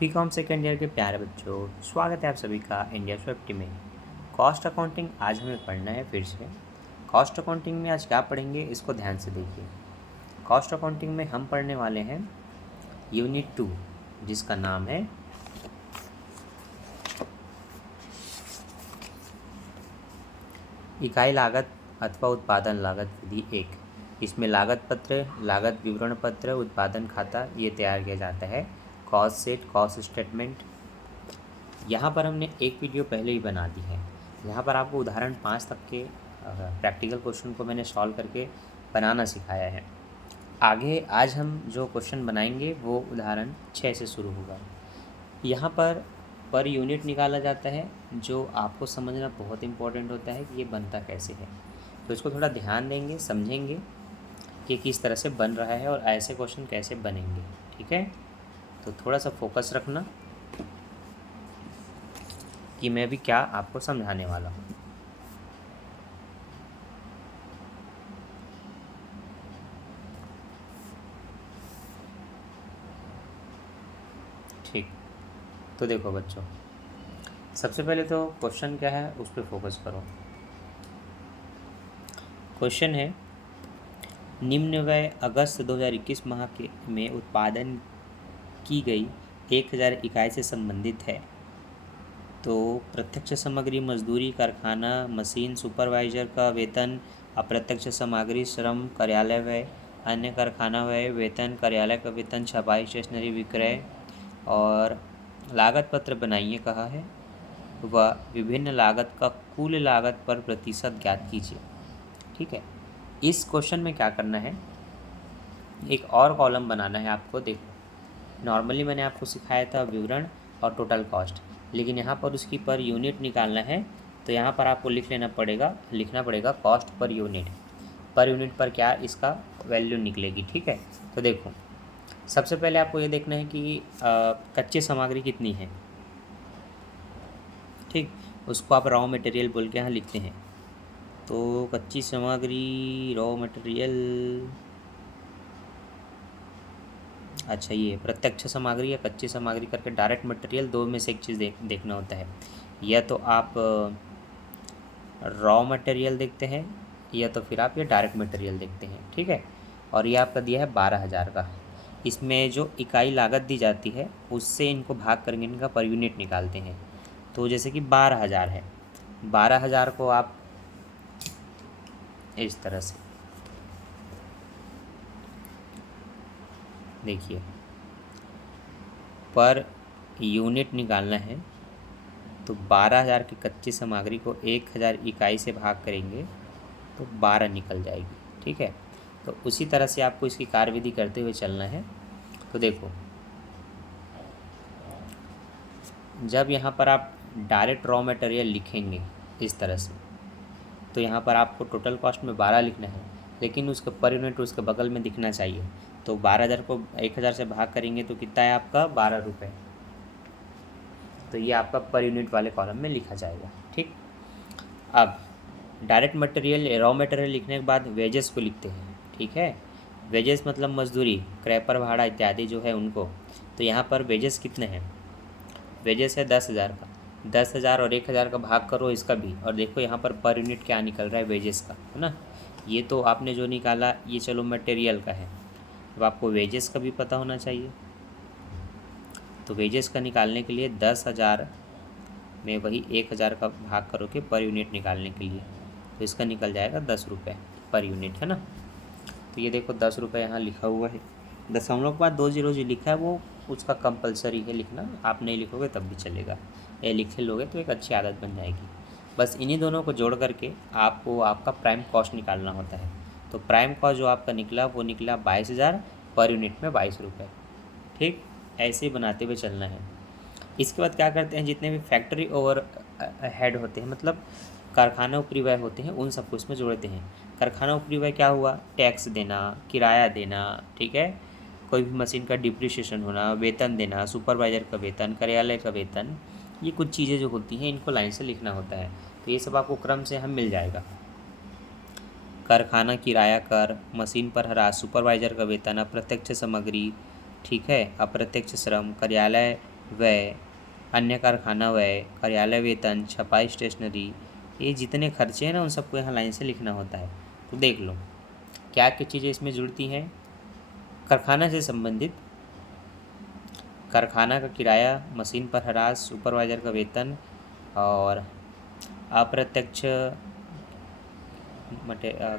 BCom second year के प्यारे बच्चों, स्वागत है आप सभी का इंडिया 50 में। कॉस्ट अकाउंटिंग आज हमें पढ़ना है फिर से। कॉस्ट अकाउंटिंग में आज क्या पढ़ेंगे इसको ध्यान से देखिए। कॉस्ट अकाउंटिंग में हम पढ़ने वाले हैं यूनिट 2, जिसका नाम है इकाई लागत अथवा उत्पादन लागत विधि 1। इसमें लागत पत्र, लागत विवरण पत्र, उत्पादन खाता ये तैयार किया जाता है। कॉस्ट सेट, कॉस्ट स्टेटमेंट यहाँ पर हमने एक वीडियो पहले ही बना दी है। यहाँ पर आपको उदाहरण 5 तक के प्रैक्टिकल क्वेश्चन को मैंने सॉल्व करके बनाना सिखाया है। आगे आज हम जो क्वेश्चन बनाएंगे वो उदाहरण 6 से शुरू होगा। यहाँ पर यूनिट निकाला जाता है, जो आपको समझना बहुत इम्पोर्टेंट होता है कि ये बनता कैसे है। तो इसको थोड़ा ध्यान देंगे, समझेंगे कि किस तरह से बन रहा है और ऐसे क्वेश्चन कैसे बनेंगे। ठीक है, तो थोड़ा सा फोकस रखना कि मैं भी क्या आपको समझाने वाला हूँ। ठीक, तो देखो बच्चों, सबसे पहले तो क्वेश्चन क्या है उस पर फोकस करो। क्वेश्चन है, निम्न व्यय अगस्त 2021 माह के में उत्पादन की गई 1000 इकाई से संबंधित है। तो प्रत्यक्ष सामग्री, मजदूरी, कारखाना, मशीन, सुपरवाइजर का वेतन, अप्रत्यक्ष सामग्री, श्रम, कार्यालय व्यय, अन्य कारखाना व्यय, वेतन, कार्यालय का वेतन, छपाई, स्टेशनरी विक्रय और लागत पत्र बनाइए कहा है। वह विभिन्न लागत का कुल लागत पर प्रतिशत ज्ञात कीजिए। ठीक है, इस क्वेश्चन में क्या करना है, एक और कॉलम बनाना है आपको। देखो, नॉर्मली मैंने आपको सिखाया था विवरण और टोटल कॉस्ट, लेकिन यहाँ पर उसकी पर यूनिट निकालना है। तो यहाँ पर आपको लिखना पड़ेगा cost per unit. Per unit पर क्या इसका वैल्यू निकलेगी। ठीक है, तो देखो, सबसे पहले आपको ये देखना है कि कच्ची सामग्री कितनी है। ठीक, उसको आप रॉ मटेरियल बोल के यहाँ लिखते हैं। तो कच्ची सामग्री, रॉ मटेरियल, अच्छा ये प्रत्यक्ष सामग्री या कच्ची सामग्री करके डायरेक्ट मटेरियल, दो में से एक चीज़ देखना होता है। या तो आप रॉ मटेरियल देखते हैं या तो फिर आप ये डायरेक्ट मटेरियल देखते हैं। ठीक है, और ये आपका दिया है 12,000 का। इसमें जो इकाई लागत दी जाती है उससे इनको भाग करके इनका पर यूनिट निकालते हैं। तो जैसे कि 12,000 है, 12,000 को आप इस तरह से देखिए, पर यूनिट निकालना है तो 12,000 की कच्ची सामग्री को 1,000 इकाई से भाग करेंगे तो 12 निकल जाएगी। ठीक है, तो उसी तरह से आपको इसकी कार्यविधि करते हुए चलना है। तो देखो, जब यहाँ पर आप डायरेक्ट रॉ मटेरियल लिखेंगे इस तरह से, तो यहाँ पर आपको टोटल कॉस्ट में 12 लिखना है, लेकिन उसके पर यूनिट उसके बगल में दिखना चाहिए। तो 12,000 को 1,000 से भाग करेंगे तो कितना है आपका 12 रुपये। तो ये आपका पर यूनिट वाले कॉलम में लिखा जाएगा। ठीक, अब डायरेक्ट मटेरियल, रॉ मटेरियल लिखने के बाद वेजेस को लिखते हैं। ठीक है, वेजेस मतलब मजदूरी, क्रैपर भाड़ा इत्यादि जो है उनको। तो यहाँ पर वेजेस कितने हैं, वेजेस है 10,000 का। 10,000 और 1,000 का भाग करो इसका भी, और देखो यहाँ पर यूनिट क्या निकल रहा है वेजेस का, है ना। ये तो आपने जो निकाला ये चलो मटेरियल का है, अब आपको वेजेस का भी पता होना चाहिए। तो वेजेस का निकालने के लिए 10,000 में वही 1,000 का भाग करोगे पर यूनिट निकालने के लिए, तो इसका निकल जाएगा 10 रुपये पर यूनिट, है ना। तो ये देखो 10 रुपये यहाँ लिखा हुआ है। दशमलव के बाद 2 जीरो जो लिखा है वो उसका कंपलसरी है लिखना, आप नहीं लिखोगे तब भी चलेगा, ये लिखे लोगे तो एक अच्छी आदत बन जाएगी। बस इन्हीं दोनों को जोड़ करके आपको आपका प्राइम कॉस्ट निकालना होता है। तो प्राइम कॉस्ट जो आपका निकला वो निकला 22,000, पर यूनिट में 22 रुपये। ठीक, ऐसे ही बनाते हुए चलना है। इसके बाद क्या करते हैं, जितने भी फैक्ट्री ओवर हेड होते हैं, मतलब कारखाना ऊपरी व्यय होते हैं, उन सबको इसमें जोड़ते हैं। कारखाना ऊपरी व्यय क्या हुआ, टैक्स देना, किराया देना, ठीक है, कोई भी मशीन का डिप्रिसिएशन होना, वेतन देना, सुपरवाइजर का वेतन, कार्यालय का वेतन, ये कुछ चीज़ें जो होती हैं इनको लाइन से लिखना होता है। तो ये सब आपको क्रम से हम मिल जाएगा। कारखाना किराया कर, मशीन पर ह्रास, सुपरवाइजर का वेतन, अप्रत्यक्ष सामग्री, ठीक है, अप्रत्यक्ष श्रम, कार्यालय व्यय, अन्य कारखाना व्यय, कार्यालय वेतन, छपाई स्टेशनरी, ये जितने खर्चे हैं ना उन सबको यहाँ लाइन से लिखना होता है। तो देख लो क्या क्या चीज़ें इसमें जुड़ती हैं। कारखाना से संबंधित कारखाना का किराया, मशीन पर हरास, सुपरवाइज़र का वेतन, और अप्रत्यक्ष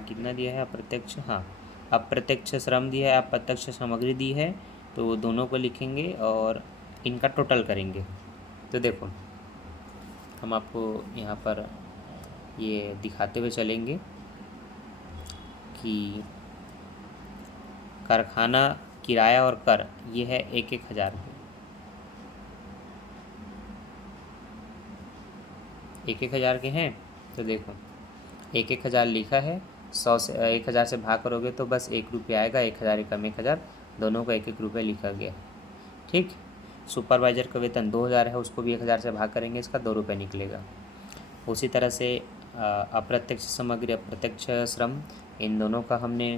कितना दिया है अप्रत्यक्ष, हाँ अप्रत्यक्ष श्रम दिया है, अप्रत्यक्ष सामग्री दी है, तो वो दोनों को लिखेंगे और इनका टोटल करेंगे। तो देखो हम आपको यहाँ पर ये दिखाते हुए चलेंगे कि कारखाना किराया और कर ये है 1,000 1,000 के हैं। तो देखो 1,000 लिखा है, 100 से 1,000 से भाग करोगे तो बस 1 रुपया आएगा, 1,000 एकम 1,000, दोनों का 1-1 रुपये लिखा गया। ठीक, सुपरवाइज़र का वेतन 2,000 है, उसको भी 1,000 से भाग करेंगे, इसका 2 रुपये निकलेगा। उसी तरह से अप्रत्यक्ष सामग्री, अप्रत्यक्ष श्रम, इन दोनों का हमने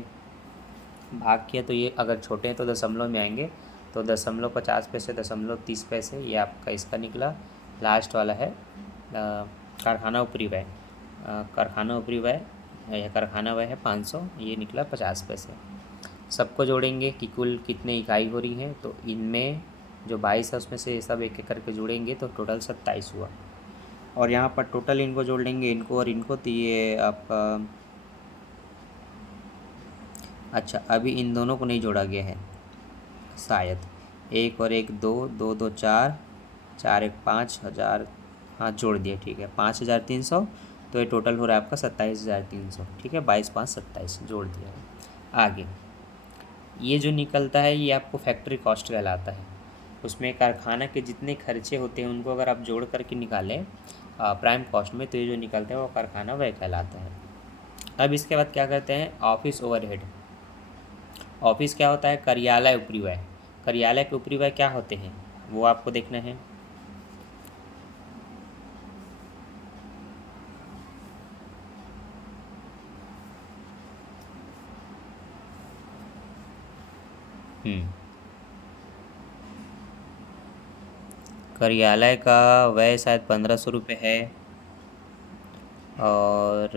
भाग किया, तो ये अगर छोटे हैं तो दशमलव में आएंगे, तो 0.50 पैसे, 0.30 पैसे, ये आपका इसका निकला। लास्ट वाला है कारखाना ऊपरी व्यय, कारखाना ऊपरी व्यय या कारखाना व्यय है 500, ये निकला 50 पैसे। सबको जोड़ेंगे कि कुल कितने इकाई हो रही हैं, तो इनमें जो 22 है उसमें से सब एक एक करके जोड़ेंगे तो टोटल 27 हुआ। और यहाँ पर टोटल इनको जोड़ लेंगे, इनको और इनको, तो ये आपका, अच्छा अभी इन दोनों को नहीं जोड़ा गया है शायद, 1 और 1 2, 2 2 4, 4 1 5,000, हाँ जोड़ दिया, ठीक है 5,300, तो ये टोटल हो रहा है आपका 27,300। ठीक है, 22 5 27 जोड़ दिया है। आगे ये जो निकलता है ये आपको फैक्ट्री कॉस्ट कहलाता है। उसमें कारखाना के जितने खर्चे होते हैं उनको अगर आप जोड़ करके निकालें प्राइम कॉस्ट में, तो ये जो निकलता है वो कारखाना व्यय कहलाता है। अब इसके बाद क्या करते हैं, ऑफिस ओवरहेड। ऑफिस क्या होता है, कार्यालय ऊपरी व्यय। कार्यालय के ऊपरी व्यय क्या होते हैं वो आपको देखना है। कार्यालय का व्यय शायद 1,500 रुपये है, और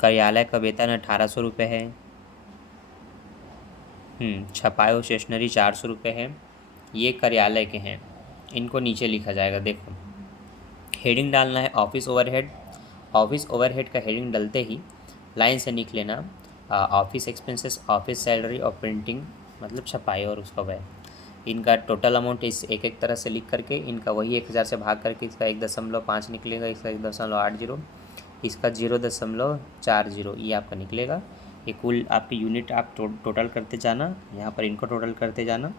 कार्यालय का वेतन 1,800 रुपये है। छपाई और स्टेशनरी 400 रुपये है। ये कार्यालय के हैं, इनको नीचे लिखा जाएगा। देखो हेडिंग डालना है ऑफिस ओवरहेड। ऑफिस ओवरहेड का हेडिंग डलते ही लाइन से लिख लेना ऑफिस एक्सपेंसेस, ऑफिस सैलरी और प्रिंटिंग, मतलब छपाई और उसका व्यय। इनका टोटल अमाउंट इस एक एक तरह से लिख करके इनका वही 1,000 से भाग करके इसका 1.5 निकलेगा, इसका 1.80, इसका 0.40, ये आपका निकलेगा। ये कुल आपकी यूनिट आप टोटल करते जाना, यहाँ पर इनको टोटल करते जाना।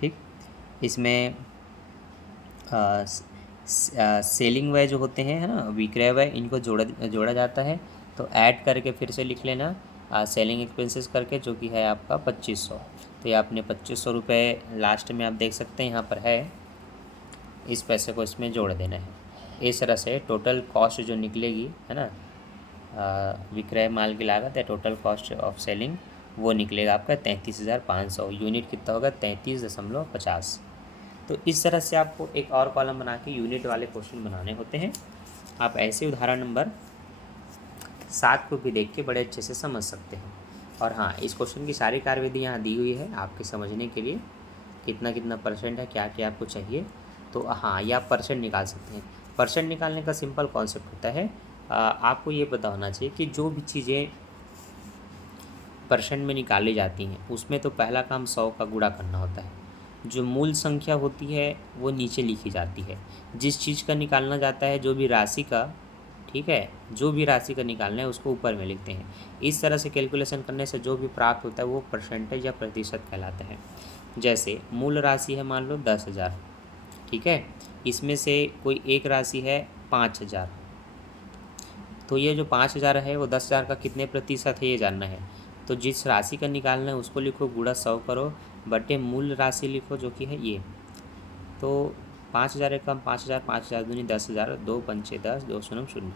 ठीक, इसमें सेलिंग व्यय जो होते हैं, है ना, विक्रय व्यय, इनको जोड़ा जाता है। तो ऐड करके फिर से लिख लेना सेलिंग एक्सपेंसेस करके, जो कि है आपका 2,500। तो ये आपने 2,500 रुपये लास्ट में आप देख सकते हैं यहाँ पर है, इस पैसे को इसमें जोड़ देना है। इस तरह से टोटल कॉस्ट जो निकलेगी, है ना, विक्रय माल की लागत है, टोटल कॉस्ट ऑफ सेलिंग, वो निकलेगा आपका 33,500। यूनिट कितना होगा, 33.50। तो इस तरह से आपको एक और कॉलम बना के यूनिट वाले क्वेश्चन बनाने होते हैं। आप ऐसे उदाहरण नंबर 7 को भी देख के बड़े अच्छे से समझ सकते हैं। और हाँ, इस क्वेश्चन की सारी कार्यविधि यहाँ दी हुई है आपके समझने के लिए, कितना कितना परसेंट है, क्या क्या आपको चाहिए। तो हाँ, ये आप परसेंट निकाल सकते हैं। परसेंट निकालने का सिंपल कॉन्सेप्ट होता है, आपको ये पता होना चाहिए कि जो भी चीज़ें परसेंट में निकाली जाती हैं उसमें तो पहला काम 100 का गुणा करना होता है। जो मूल संख्या होती है वो नीचे लिखी जाती है। जिस चीज़ का निकालना जाता है, जो भी राशि का, ठीक है, जो भी राशि का निकालना है उसको ऊपर में लिखते हैं। इस तरह से कैलकुलेशन करने से जो भी प्राप्त होता है वो परसेंटेज या प्रतिशत कहलाता है। जैसे मूल राशि है मान लो 10,000, ठीक है, इसमें से कोई एक राशि है 5,000, तो ये जो 5,000 है वो 10,000 का कितने प्रतिशत है ये जानना है। तो जिस राशि का निकालना है उसको लिखो, गुणा 100 करो, बटे मूल राशि लिखो जो कि है ये। तो 5,000 एकम 5,000, 5,000 दूनी 10,000, 2 पंचे 10, 2 शून्य 0।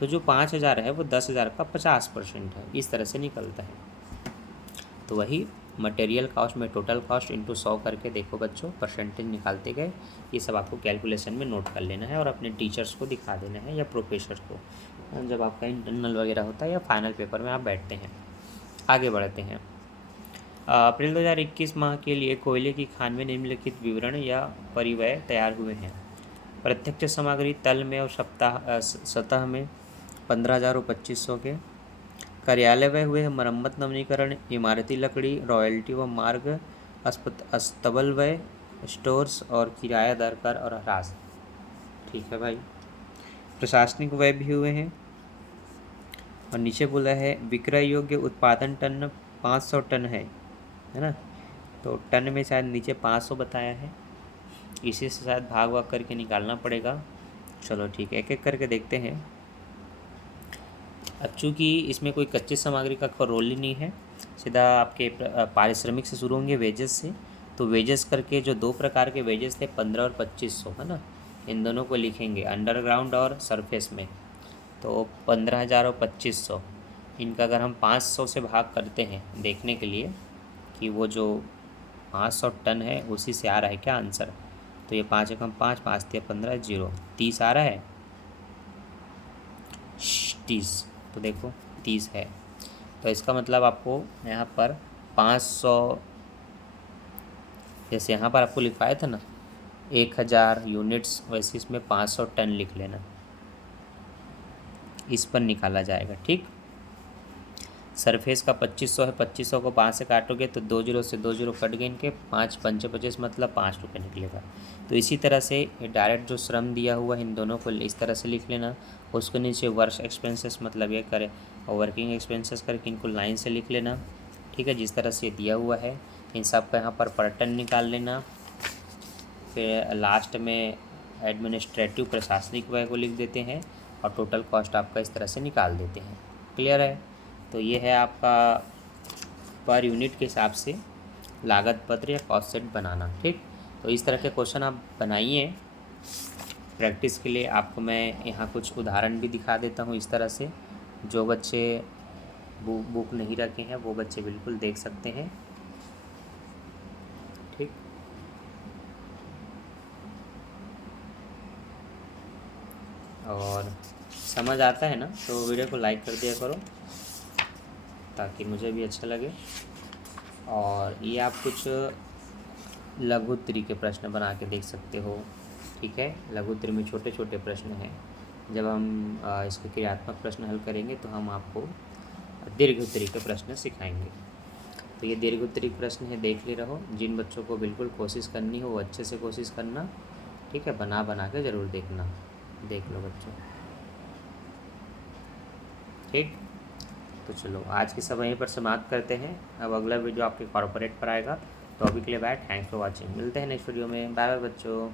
तो जो 5,000 है वो 10,000 का 50% है, इस तरह से निकलता है। तो वही मटेरियल कॉस्ट में टोटल कॉस्ट इंटू 100 करके देखो बच्चों, परसेंटेज निकालते गए। ये सब आपको कैलकुलेशन में नोट कर लेना है और अपने टीचर्स को दिखा देना है या प्रोफेसर को, जब आपका इंटरनल वगैरह होता है या फाइनल पेपर में आप बैठते हैं। आगे बढ़ते हैं। अप्रैल 2021 माह के लिए कोयले की खान में निम्नलिखित विवरण या परिव्यय तैयार हुए हैं। प्रत्यक्ष सामग्री तल में और सतह में 15,000 और 2,500 के। कार्यालय व्यय हुए हैं मरम्मत नवीनीकरण, इमारती लकड़ी, रॉयल्टी व मार्ग, अस्तबल व्यय, स्टोर्स और किराया कर और ह्रास। ठीक है भाई। प्रशासनिक व्यय भी हुए हैं। और नीचे बोला है विक्रय योग्य उत्पादन टन 500 टन है ना, तो टन में शायद नीचे 500 बताया है, इसी से शायद भाग भाग करके निकालना पड़ेगा। चलो ठीक है, एक एक करके देखते हैं। अब चूँकि इसमें कोई कच्ची सामग्री का रोल ही नहीं है, सीधा आपके पारिश्रमिक से शुरू होंगे, वेजेस से। तो वेजेस करके जो दो प्रकार के वेजेस थे 15 और 2,500 है ना, इन दोनों को लिखेंगे अंडरग्राउंड और सरफेस में। तो 15,000 और 2,500, इनका अगर हम 500 से भाग करते हैं देखने के लिए कि वो जो 500 टन है उसी से आ रहा है क्या आंसर। तो ये 5 एकम 5, 5 तिया 15, 0, 30 आ रहा है। 30, तो देखो 30 है। तो इसका मतलब आपको यहाँ पर 500, जैसे यहाँ पर आपको लिखवाया था ना 1,000 यूनिट्स, वैसे इसमें 500 टन लिख लेना, इस पर निकाला जाएगा। ठीक। सरफेस का 2,500 है, 2,500 को 5 से काटोगे तो 2 जीरो से 2 जीरो कट गए इनके, 5 पंचे 25 मतलब 5 रुपये निकलेगा। तो इसी तरह से डायरेक्ट जो श्रम दिया हुआ है इन दोनों को इस तरह से लिख लेना। उसके नीचे वर्क एक्सपेंसेस मतलब ये करें और वर्किंग एक्सपेंसेस करके इनको लाइन से लिख लेना। ठीक है, जिस तरह से दिया हुआ है इन सब का यहाँ पर टन निकाल लेना। फिर लास्ट में एडमिनिस्ट्रेटिव प्रशासनिक व्यय को लिख देते हैं और टोटल कॉस्ट आपका इस तरह से निकाल देते हैं। क्लियर है। तो ये है आपका पर यूनिट के हिसाब से लागत पत्र या कॉस्ट सेट बनाना। ठीक। तो इस तरह के क्वेश्चन आप बनाइए। प्रैक्टिस के लिए आपको मैं यहाँ कुछ उदाहरण भी दिखा देता हूँ इस तरह से, जो बच्चे बुक नहीं रखे हैं वो बच्चे बिल्कुल देख सकते हैं। ठीक। और समझ आता है ना तो वीडियो को लाइक कर दिया करो ताकि मुझे भी अच्छा लगे। और ये आप कुछ लघुत्तरी के प्रश्न बना के देख सकते हो। ठीक है, लघुत्तरी में छोटे छोटे प्रश्न हैं। जब हम इसके क्रियात्मक प्रश्न हल करेंगे तो हम आपको दीर्घोत्तरी के प्रश्न सिखाएंगे। तो ये दीर्घोत्तरी प्रश्न है, देख ले रहो। जिन बच्चों को बिल्कुल कोशिश करनी हो वो अच्छे से कोशिश करना। ठीक है, बना बना के ज़रूर देखना। देख लो बच्चों। ठीक। तो चलो आज की सब यहीं पर समाप्त करते हैं। अब अगला वीडियो आपके कॉर्पोरेट पर आएगा। तो अभी के लिए बाय, थैंक्स फॉर वॉचिंग। मिलते हैं नेक्स्ट वीडियो में। बाय बाय बच्चों।